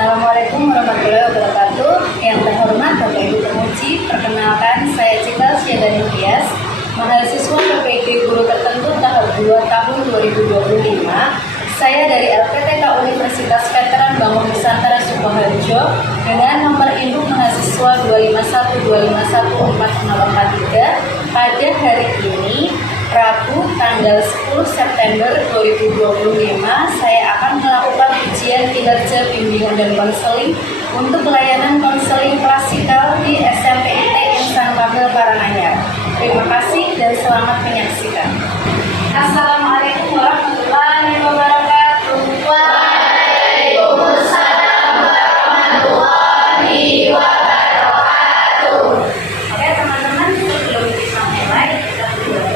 Assalamualaikum warahmatullahi wabarakatuh. Yang terhormat Bapak Ibu Penguji, perkenalkan saya Cita Syedani Tias, mahasiswa PPID Guru Tertentu tahap 2 tahun 2025. Saya dari LPTK Universitas Veteran Bangun Nusantara Sukoharjo dengan nomor induk mahasiswa 251251443. Pada hari ini, Rabu tanggal 10 September 2025, saya akan melakukan ujian kinerja bimbingan dan konseling untuk layanan konseling klasikal di SMPIT Insan Kamil Karanganyar. Terima kasih dan selamat menyaksikan. Assalamualaikum warahmatullahi wabarakatuh. Waalaikumsalam warahmatullahi wabarakatuh. Oke teman-teman, sebelum kita mulai, kita dulu.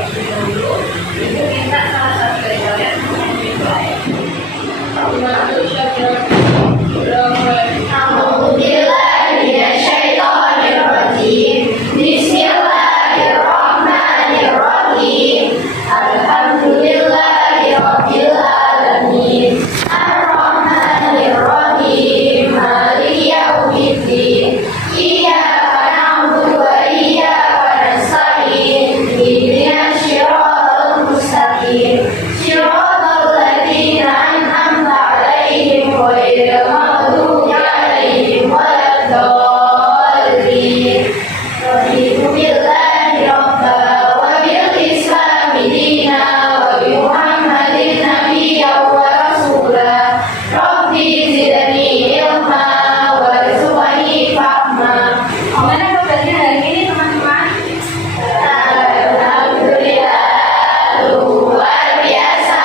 Itu minta salah satu dari kalian memimpin doa. Bismillahirrahmanirrahim. Alhamdulillahirabbil alamin. Arrahmanirrahim. Maliki yaumiddin. Iyyaka na'budu wa iyyaka nasta'in. Ihdinas siratal mustaqim. Siratal ladzina an'amta 'alaihim ghairil maghdubi 'alaihim waladdallin. Raditu billahi rabba wa bil islami dina wa bi Muhammadin nabiyyan wa rasula. Rabbi zidni ilma warzuqni fahma. Gimana kabarnya hari ini teman-teman? Alhamdulillah, luar biasa.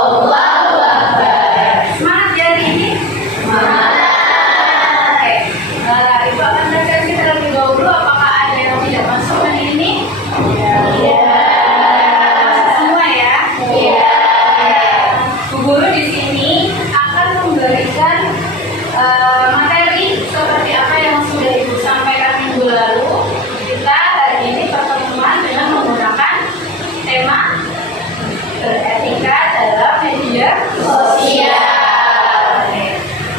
Allahu Akbar. Semangat ya hari ini? Oke, Ibu akan bacakan kita terlebih dahulu. Apakah ada yang tidak masuk hari ini? Semua ya? Bu Guru di sini akan memberikan materi seperti apa yang sudah Ibu sampaikan minggu lalu. Kita hari ini pertemuan dengan menggunakan tema beretika dalam media sosial. Oke.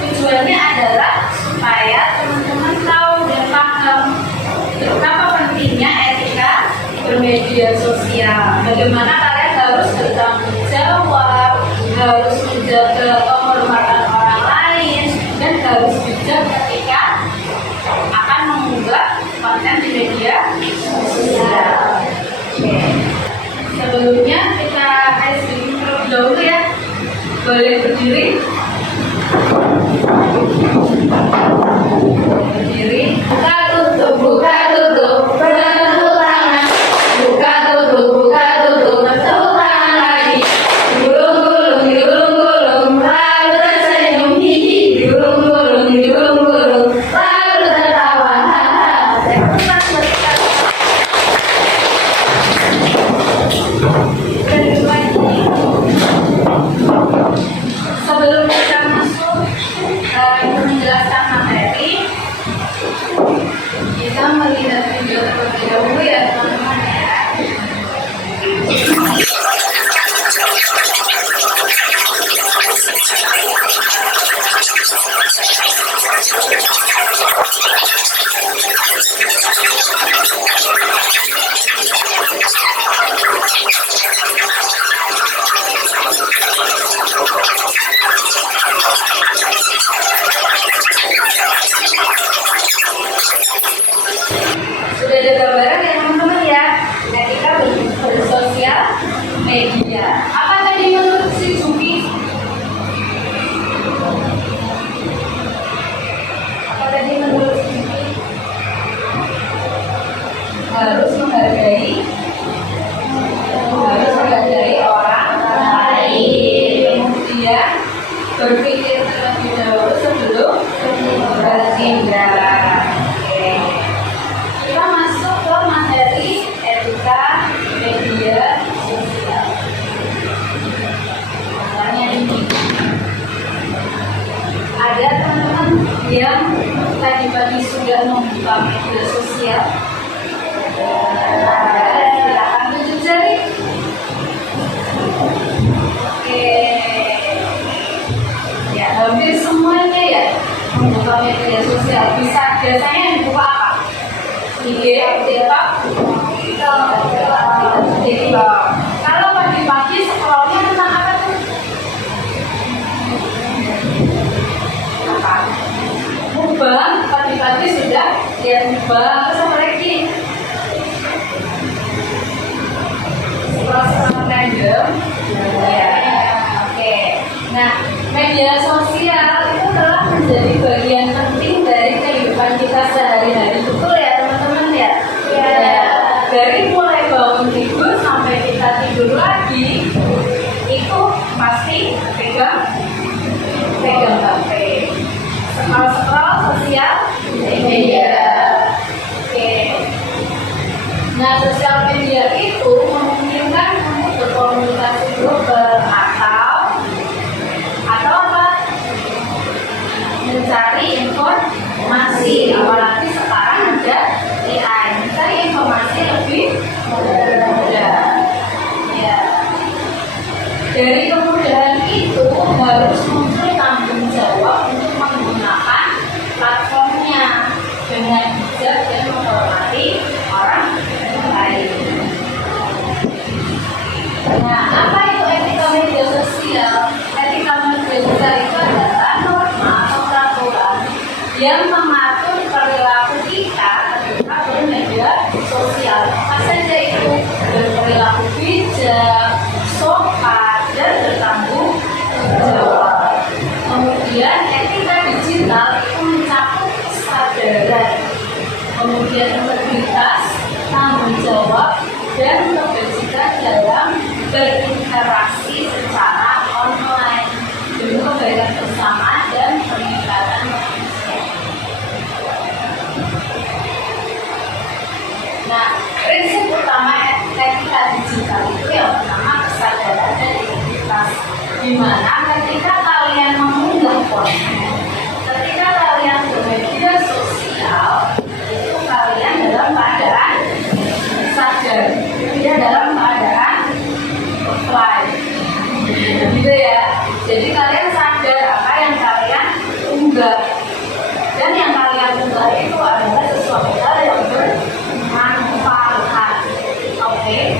Tujuannya adalah supaya teman-teman tahu dan paham betapa pentingnya etika bermedia sosial. Bagaimana kalian harus bertanggung jawab, harus menjaga kehormatan orang lain, dan harus bijak ketika akan mengunggah konten di media sosial. Oke. Sebelumnya kita terlebih dahulu ya. Boleh berdiri. Berdiri. Buka tutup, bertepuk tangan. Buka tutup, bertepuk tangan lagi. Gulung-gulung, lalu tersenyum, hihi. Gulung-gulung, lalu tertawa, haha. Sebelum kita masuk menjelaskan materi, kita melihat video terlebih dahulu ya teman-teman ya. Sudah ada gambaran ya teman-teman ya, etika bersosial media. Apa tadi menurut si Zuki? Apa tadi menurut si Zuki? Harus menghargai orang lain, kemudian berpikir terlebih dahulu sebelum bertindak. Oke. Kita masuk ke materi etika media sosial. Makanya ini ada teman-teman yang tadi pagi sudah membuka media sosial. Silakan tunjuk jari. Oke. Ya, hampir hampir semuanya ya membuka media sosial. Bisa biasanya yang dibuka apa? IG, TikTok, TikTok. Kalau pagi-pagi scrollnya tentang apa tuh? Apa? Mukbang. Pagi-pagi sudah lihat mukbang. Terus apa lagi? Scroll random. Ya, oke. Nah, media sosial itu telah menjadi bagian penting dari kehidupan kita sehari-hari. Betul ya teman-teman ya? Ya. Dari mulai bangun tidur sampai kita tidur lagi, itu pasti pegang HP, scroll sosial media. Oke. Nah, sosial media itu memungkinkan untuk berkomunikasi global atau apa? Mencari informasi. Apalagi sekarang ada AI, mencari informasi lebih mudah. Ya. Dari kemudahan itu harus muncul tanggung jawab untuk menggunakan platformnya dengan bijak dan menghormati orang lain. Nah, apa itu etika media sosial? Etika media sosial itu adalah norma atau peraturan yang mengatur perilaku kita ketika bermedia sosial. Apa saja itu? Berperilaku bijak, sopan, dan bertanggung jawab. Kemudian etika digital itu mencakup kesadaran, kemudian integritas, tanggung jawab, dan kebajikan dalam berinteraksi secara online demi kebaikan bersama dan peningkatan manusia. Nah, prinsip utama etika digital itu yang pertama kesadaran dan integritas, di mana ketika kalian mengunggah konten, ketika kalian bermedia sosial, itu kalian dalam keadaan sadar, tidak dalam keadaan offline, gitu ya. Jadi kalian sadar apa yang kalian unggah, dan yang kalian unggah itu adalah sesuatu hal yang bermanfaat. Oke.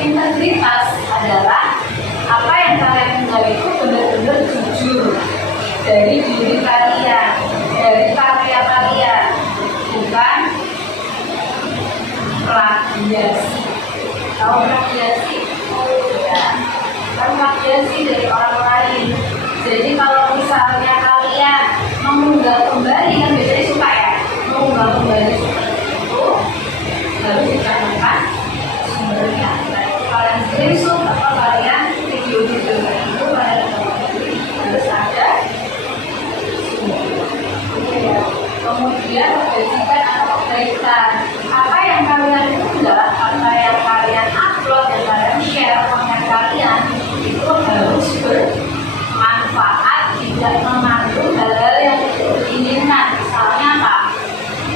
Integritas adalah apa yang kalian unggah itu benar-benar jujur dari diri kalian, dari karya kalian, bukan plagiasi. Tahu plagiasi? Ya, kan plagiasi dari orang lain. Jadi kalau misalnya kalian mengunggah kembali, kan biasanya suka ya, mengunggah kembali seperti itu, harus ditanyakan sumbernya. Kalian screenshot atau kalian video-video itu kalian harus ada sumbernya. Kemudian kebajikan atau kebaikan. Apa yang kalian unggah, apa yang kalian upload, yang kalian share konten kalian itu harus bermanfaat, tidak mengandung hal-hal yang tidak diinginkan. Misalnya apa?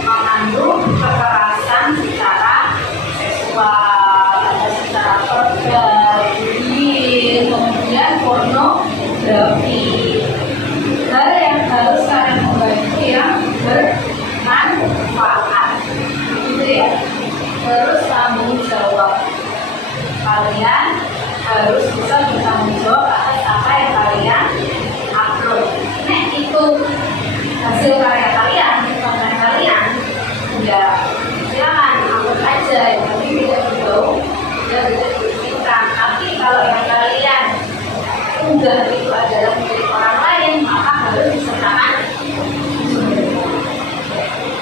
Mengandung kekerasan secara seksual, atau secara verbal, bullying, kemudian pornografi. Hal yang harus kalian unggah itu yang bermanfaat, gitu ya. Terus tanggung jawab, kalian harus bisa bertanggung jawab atas apa yang kalian upload. Nah, itu hasil karya kalian, konten kalian, ya jangan upload aja, tapi tidak berbau, tidak dirugikan. Tapi kalau yang kalian unggah itu adalah milik orang lain, maka harus disertakan sumbernya.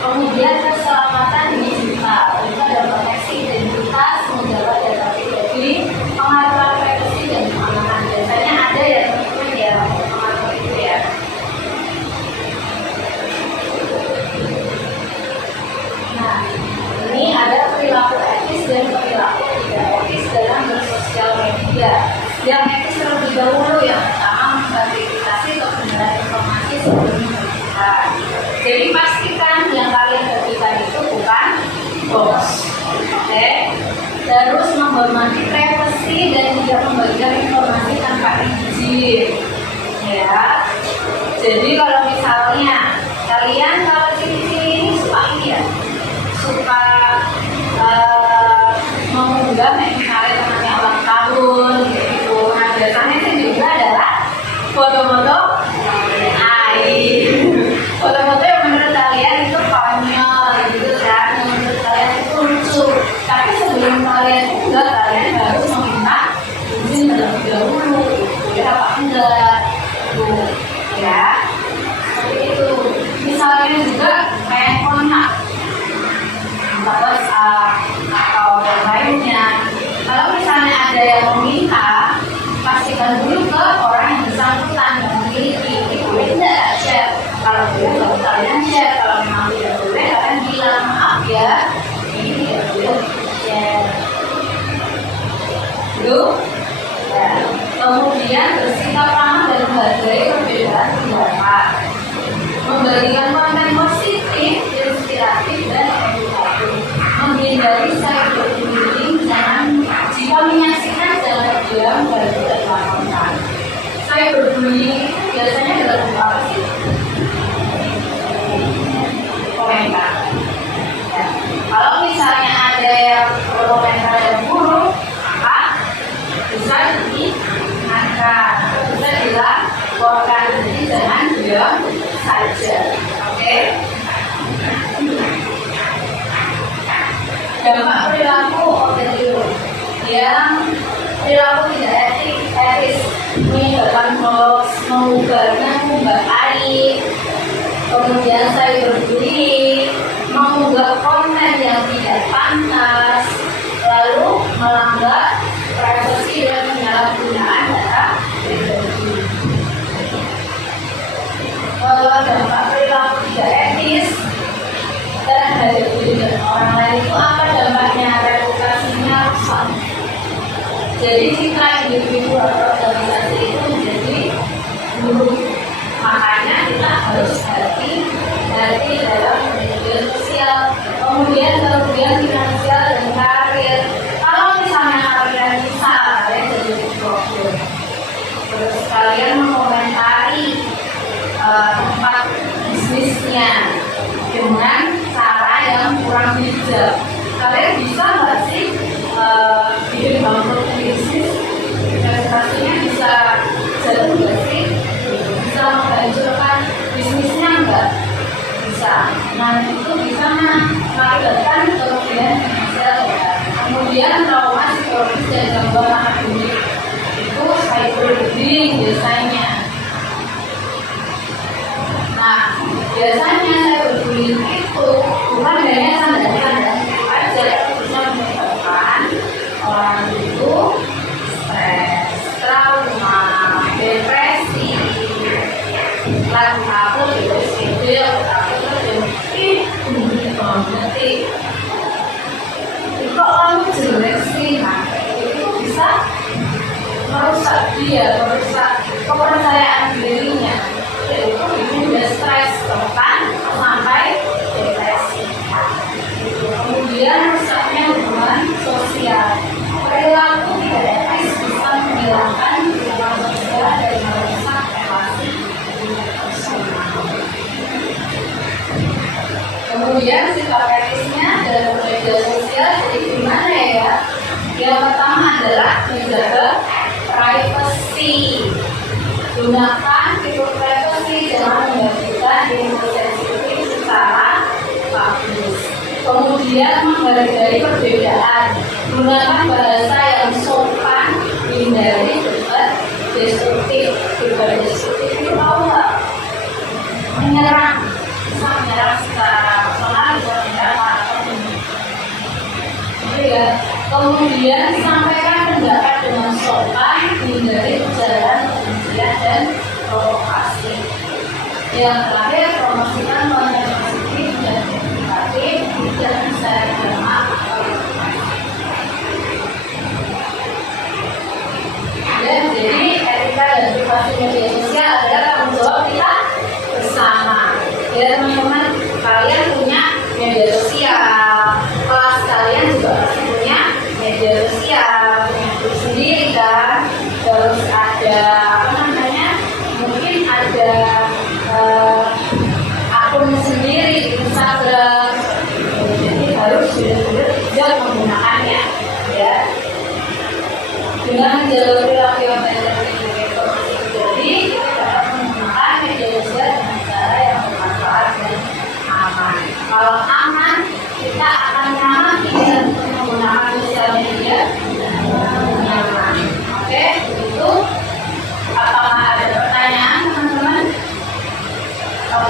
Kemudian keselamatan digital itu ada proteksi identitas, menjaga data pribadi, pengaturan privasi dan keamanan. Biasanya ada ya teman-teman ya mengatur itu ya. Nah, ini ada perilaku etis dan perilaku tidak etis dalam bersosial media. Yang etis terlebih dahulu, yang pertama memverifikasi kebenaran informasi sebelum membagikan. Jadi pastikan yang kalian bagikan itu bukan hoax. Oke. Terus menghormati privasi dan tidak membagikan informasi tanpa izin. Ya. Jadi kalau misalnya kalian kalau sini ini suka ini ya, suka mengunggah misalnya temannya ulang tahun gitu. Nah biasanya sih juga adalah foto-foto foto-foto yang menurut kalian itu konyol gitu kan, yang menurut kalian itu lucu. Tapi sebelum kalian unggah, kalian harus meminta izin terlebih dahulu, boleh apa enggak tuh ya, seperti itu. Misalnya juga kayak kontak WhatsApp atau yang lainnya, kalau misalnya ada yang meminta, pastikan dulu ke orang yang bersangkutan yang memiliki. Ini boleh tidak share? Kalau boleh baru kalian share, kalau memang tidak boleh kalian bilang maaf ya, ini tidak boleh share dulu ya. Kemudian bersikap ramah dan menghargai perbedaan pendapat, membagikan konten positif, inspiratif dan edukatif, menghindari cyberbullying, jika menyaksikan jangan terdiam, baru dilaporkan. Cyberbullying itu biasanya dalam bentuk apa sih? Komentar ya. Kalau misalnya ada yang berkomentar yang buruk, maka bisa diingatkan, bisa dilaporkan. Jadi jangan diam saja, oke? Dampak perilaku otentik yang perilaku tidak etis, menyebarkan hoax, mengumbah aib, kemudian cyberbullying, mengunggah konten yang tidak pantas, lalu melanggar privasi dan penyalahgunaan data pribadi. Kalau dampak perilaku tidak etis terhadap diri dan orang lain itu apa dampaknya? Reputasinya rusak. Jadi citra individu atau organisasi itu menjadi buruk. Makanya kita harus hati-hati dalam media sosial. Kemudian finansial dan karir. Kalau misalnya kalian bisa, kalian jadi blogger, terus kalian mengomentari tempat bisnisnya dengan cara yang kurang bijak, kalian bisa nggak sih bikin bangkrut bisnis? Investasinya bisa jatuh nggak sih? Bisa menghancurkan bisnisnya nggak? Bisa. Nah itu bisa mengakibatkan kerugian finansial ya. Kemudian trauma psikologis dan gangguan akademik itu cyberbullying biasanya. Nah biasanya cyberbullying itu bukan hanya tanda-tanda aja, bisa menyebabkan orang itu stres, trauma, depresi, lalu aku itu nanti kok kamu jelek sih, nah itu bisa merusak dia, merusak kepercayaan dirinya. Itu bikin dia stres, bahkan sampai depresi. Kemudian rusaknya hubungan sosial. Perilaku tidak etis bisa menghilangkan hubungan sosial dan merusak relasi personal. Kemudian sikap etisnya dalam media sosial jadi gimana ya? Yang pertama adalah menjaga privacy. Gunakan fitur privacy, jangan membagikan info sensitif secara publis. Kemudian menghargai perbedaan, gunakan bahasa yang sopan, hindari debat destruktif. Debat destruktif itu tahu nggak? Menyerang, bisa menyerang secara personal, bisa menyerang atau ya. Kemudian sampaikan pendapat dengan sopan, hindari ujaran kebencian dan provokasi. Yang terakhir, promosikan konten positif dan edukatif, jangan share drama atau ya, jadi etika dan privasi media sosial adalah tanggung jawab kita bersama. Ya teman-teman, kalian punya media sosial, kelas kalian juga pasti punya media sosial, punya grup sendiri kan, terus ada apa namanya, mungkin ada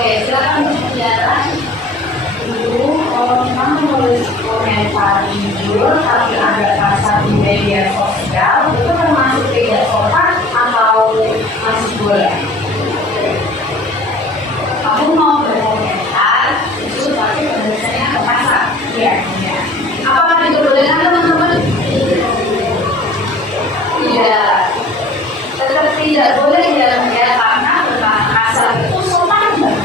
Oke, silakan berbicara. Dulu kamu nulis komentar jujur tapi ada rasa di media sosial itu termasuk tidak sopan atau masih boleh? Kamu mau berkomentar jujur tapi bahasanya kasar? Iya. Apakah diperbolehkan teman-teman? Tidak. Tetap tidak boleh ya karena berkata kasar itu sopan enggak?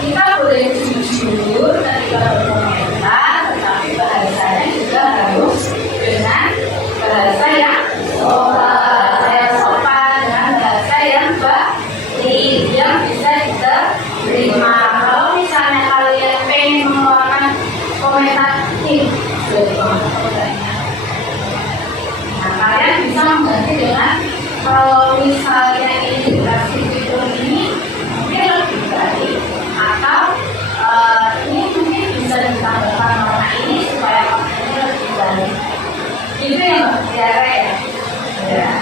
Kita boleh jujur ketika berkomentar, tetapi bahasanya juga harus dengan bahasa yang sopan, dengan bahasa yang baik, yang bisa kita terima. Kalau misalnya kalian pengen mengeluarkan komentar ini, nah kalian bisa mengganti dengan kalau misalnya ini dikasih fitur ini mungkin lebih baik, atau ini mungkin bisa ditambahkan warna ini supaya kontennya lebih baik. Itu yang berbicara ya. Ya.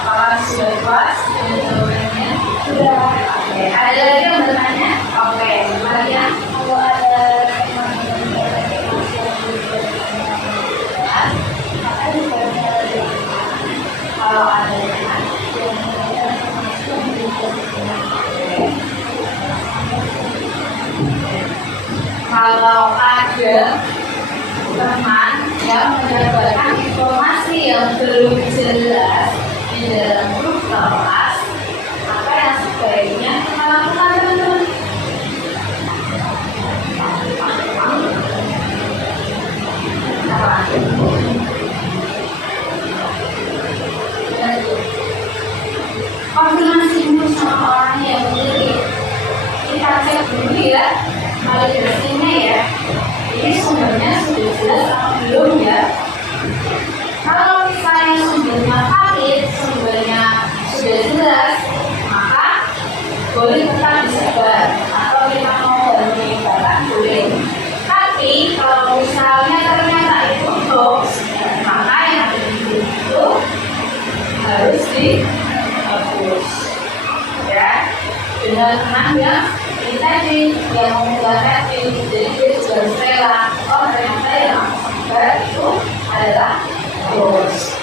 Apakah sudah puas dengan jawabannya? Sudah. Oke. Ada lagi yang bertanya? Oke. Mari ya. Kalau ada kalau ada kalau ada teman yang mendapatkan informasi yang belum jelas di dalam grup kelas, apa yang sebaiknya kita lakukan teman-teman? Konfirmasi dulu sama orang yang memiliki. Kita cek dulu ya validasinya ya. Ini sumbernya sudah jelas atau belum ya? Kalau misalnya sumbernya valid, sumbernya sudah jelas, maka boleh tetap disebar atau kita mau bantu menyebarkan boleh. Tapi kalau misalnya ternyata itu hoax, maka yang ada di grup itu harus dihapus ya, dengan tenang ya. Ini tadi yang membuat happy, jadi dia juga rela. Oh ternyata yang sebar itu adalah hoax.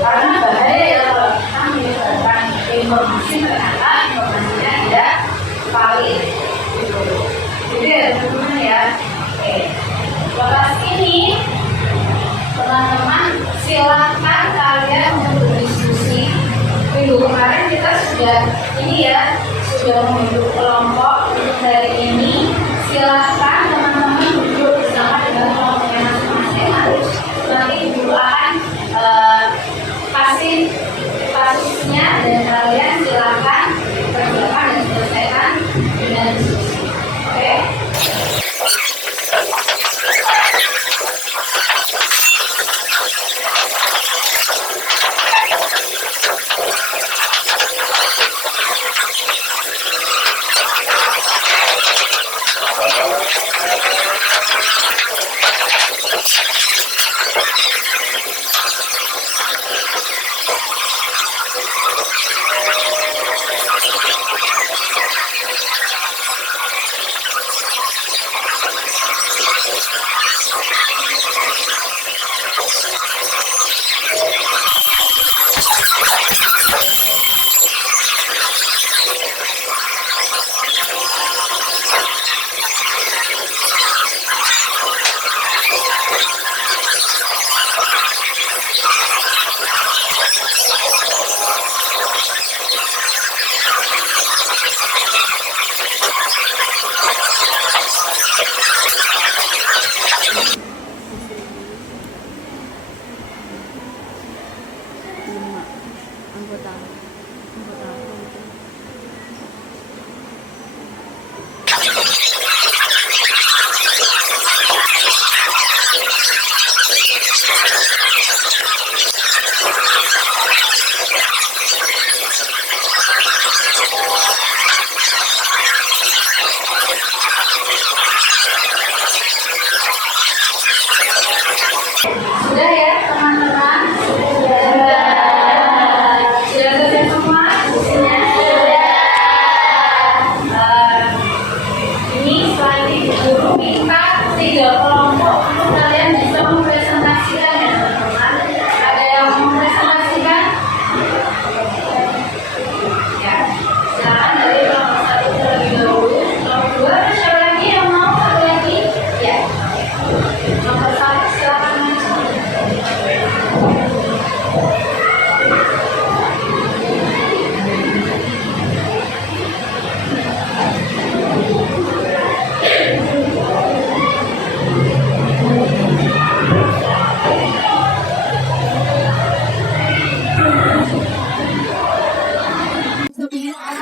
Karena bahaya ya kalau kita menyebarkan informasi ternyata informasinya tidak valid. Jadi ya teman-teman ya. Oke. Lepas ini teman-teman silakan kalian untuk berdiskusi. Minggu kemarin kita sudah ini ya, sudah membentuk kelompok. Untuk hari ini silakan teman-teman duduk bersama dengan kelompoknya masing-masing. Nanti ibu akan kasih kasusnya dan kalian silakan kerjakan dan selesaikan dengan diskusi. Oke?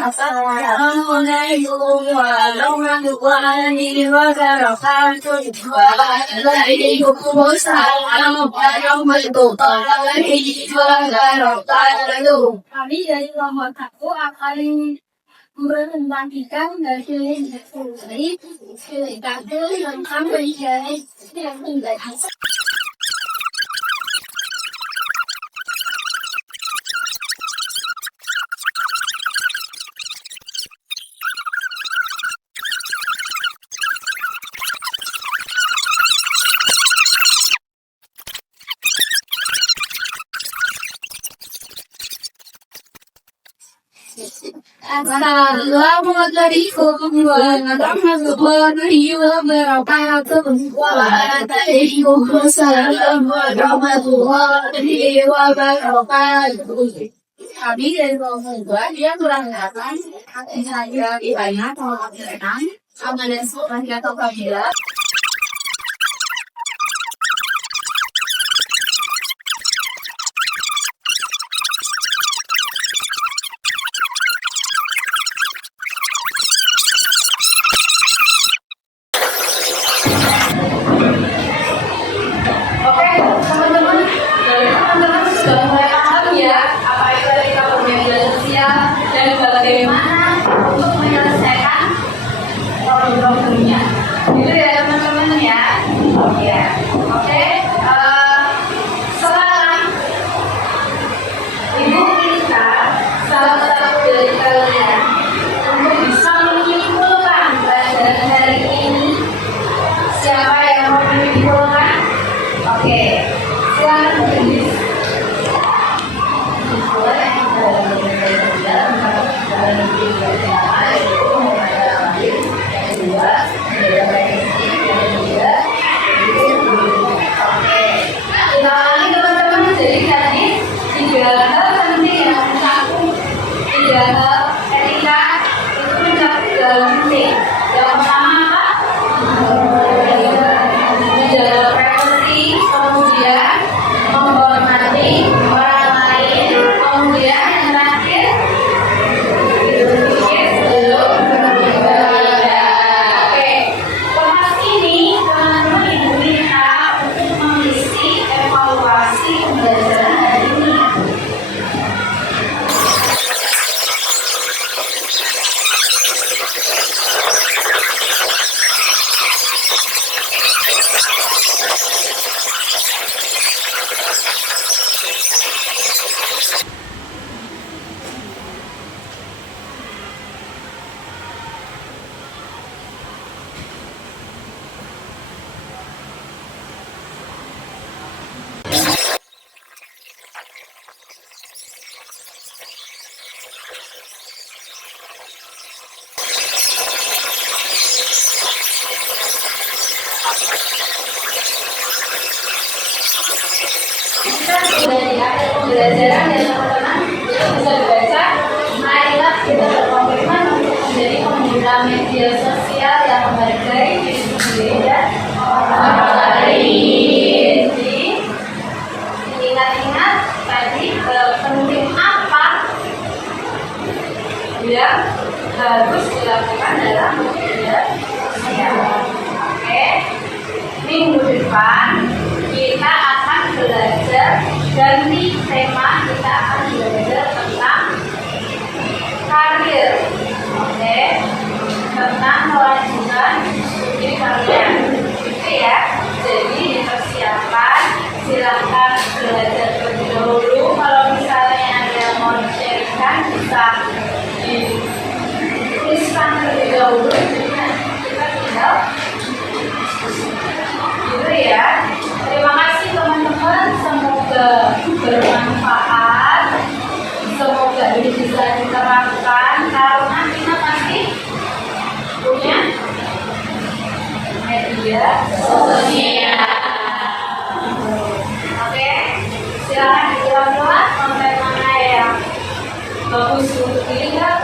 Assalamualaikum warahmatullahi wabarakatuh. Waalaikumsalam warahmatullahi wabarakatuh. Kami dari kelompok aku akan membagikan dari cerita yang kami yang tinggal. Assalamualaikum warahmatullahi wabarakatuh. Waalaikumsalam warahmatullahi wabarakatuh. Kami dari kelompok yang berangkatan saya Ibana Tolong Amalan Surah atau Kabila. Oke, teman-teman, teman-teman sudah mulai paham ya apa itu etika pembelajaran sosial dan bagaimana untuk menyelesaikan problem-problemnya. Gitu ya teman-teman ya. Ya, oke. Sekarang Ibu minta salah satu dari kalian untuk bisa menyimpulkan pelajaran hari ini. Siapa yang mau menyimpulkan? Oke, silakan tulis. Teman-teman, jadi tadi 3 hal penting yang mencakup 3 hal etika itu mencakup 3 hal penting. Yang pertama apa? Menjaga privasi, kemudian menghormati orang lain, kemudian yang terakhir berpikir sebelum berbeda. Oke, kelas ini teman-teman Ibu minta untuk mengisi evaluasi pembelajaran hari ini. Kita sudah di akhir pembelajaran ya teman-teman, itu bisa dibaca. Marilah kita berkomitmen untuk menjadi pengguna media sosial yang menghargai diri sendiri dan orang lain. Jadi ingat-ingat tadi penting apa yang harus dilakukan dalam media sosial. Oke, minggu depan kita akan belajar ganti tema, kita akan belajar tentang karir, oke, tentang kelanjutan studi kalian, gitu ya. Jadi dipersiapkan, silahkan belajar terlebih dahulu. Kalau misalnya ada yang mau di-sharekan bisa dituliskan terlebih dahulu, jadi nanti kita tinggal gitu ya. Terima kasih teman-teman, semoga bermanfaat, semoga ini bisa diterapkan karena kita pasti punya media sosial. Oke, silakan diulang-ulang konten mana yang bagus untuk dilihat.